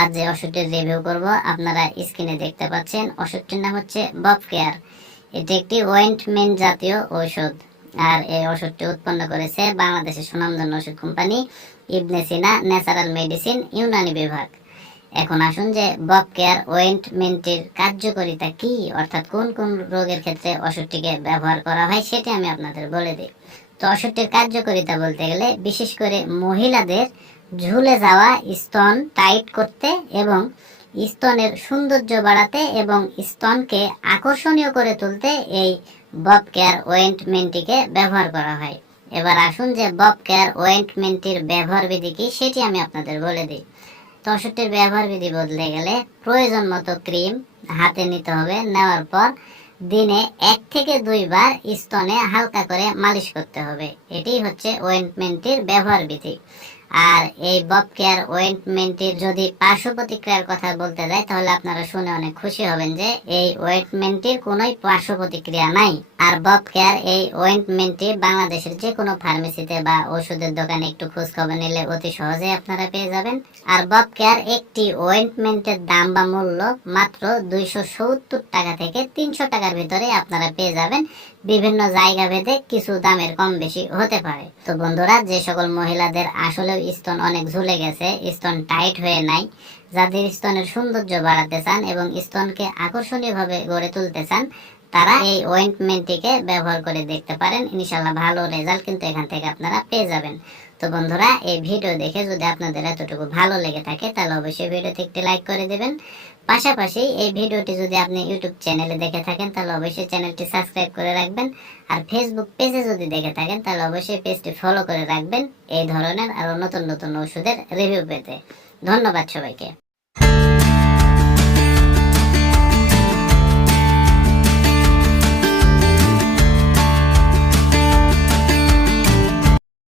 আজ যে ওষুধটির রিভিউ করব, আপনারা স্ক্রিনে দেখতে পাচ্ছেন, ওষুধটির নাম হচ্ছে বব কেয়ার এটি একটি ওয়েন্টমেন্ট জাতীয় ঔষধ। আর এই ওষুধটি উৎপন্ন করেছে বাংলাদেশের সুনামধন্য ওষুধ company Ibn Sina natural medicine Unani বিভাগ। এখন আসুন যে বব কেয়ার ওয়েন্টমেন্টের কার্যকারিতা কি, অর্থাৎ কোন কোন রোগের ক্ষেত্রে ওষুধটিকে ব্যবহার করা হয় সেটি আমি আপনাদের বলে দিই। তো ওষুধটির কার্যকারিতা বলতে গেলে বিশেষ করে মহিলাদের ঝুলে যাওয়া স্তন টাইট করতে এবং স্তনের সৌন্দর্য বাড়াতে এবং স্তনকে আকর্ষণীয় করে তুলতে এই বব কেয়ার ওয়েন্টমেন্টটিকে ব্যবহার করা হয়। এবার আসুন যে বব কেয়ার ওয়েন্টমেন্টটির ব্যবহার বিধি কি সেটি আমি আপনাদের বলে দিই। তো ওষুধটির ব্যবহার বিধি বদলে গেলে প্রয়োজন মতো ক্রিম হাতে নিতে হবে। নেওয়ার পর দিনে এক থেকে দুইবার স্তনে হালকা করে মালিশ করতে হবে। এটি হচ্ছে ওয়েন্টমেন্টটির ব্যবহার বিধি। আর এই বব কেয়ার ওয়েন্টমেন্টের যদি পার্শ্ব প্রতিক্রিয়ার কথা বলতে যাই, তাহলে আপনারা শুনে অনেক খুশি হবেন যে এই ওয়েন্টমেন্টের কোনো পার্শ্ব প্রতিক্রিয়া নাই। আর বব কেয়ার এই ওয়েন্টমেন্টটি বাংলাদেশের যে কোনো ফার্মেসিতে বা ওষুধের দোকানে একটু খোঁজ খবর নিলে অতি সহজে আপনারা পেয়ে যাবেন। আর বব কেয়ার একটি ওয়েন্টমেন্টের দাম বা মূল্য মাত্র দুইশো সত্তর টাকা থেকে তিনশো টাকার ভিতরে আপনারা পেয়ে যাবেন। বিভিন্ন জায়গা ভেদে কিছু দামের কম বেশি হতে পারে। তো বন্ধুরা, যে সকল মহিলাদের আসলেও স্তন অনেক ঝুলে গেছে স্তন টাইট হয়ে নাই। যাদের স্তনের সৌন্দর্য বাড়াতে চান এবং স্তনকে আকর্ষণীয়ভাবে গড়ে তুলতে চান তারা এই ওয়েন্টমেন্টটিকে ব্যবহার করে দেখতে পারেন। ইনশাল্লাহ ভালো রেজাল্ট কিন্তু এখান থেকে আপনারা পেয়ে যাবেন। তো বন্ধুরা, এই ভিডিও দেখে যদি আপনাদের এতটুকু ভালো লেগে থাকে, তাহলে অবশ্যই ভিডিওতে একটি লাইক করে দেবেন। পাশাপাশি এই ভিডিওটি যদি আপনি ইউটিউব চ্যানেলে দেখে থাকেন, তাহলে অবশ্যই চ্যানেলটি সাবস্ক্রাইব করে রাখবেন। আর ফেসবুক পেজে যদি দেখে থাকেন, তাহলে অবশ্যই পেজটি ফলো করে রাখবেন। এই ধরনের আরও নতুন নতুন ওষুধের রিভিউ পেতে। ধন্যবাদ সবাইকে।